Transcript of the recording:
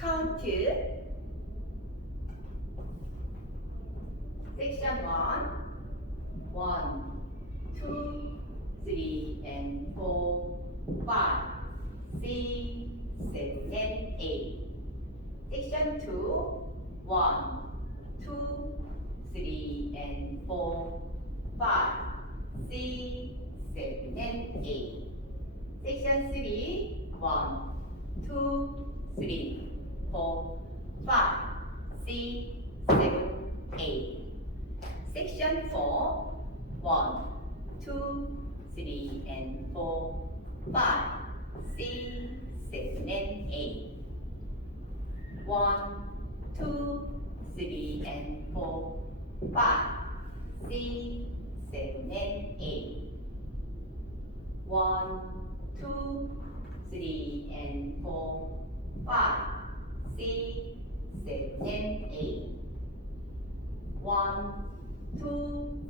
Count to Section 1 1, 2, 3, and 4, 5, 6, 7, and 8. Section 2 1, 2, 3, and 4, 5, 6, 7, and 8. Section 3 1, 2, 3, 4, 5, 6, 7, 8. Section 4 1, 2, 3, and 4, 5, 6, 7, and 8. 1, 2, 3, and 4, 5, 6, 7, and 8. 1, 2, 3, and 4, 5, 6, 7, and 8. 1, 2,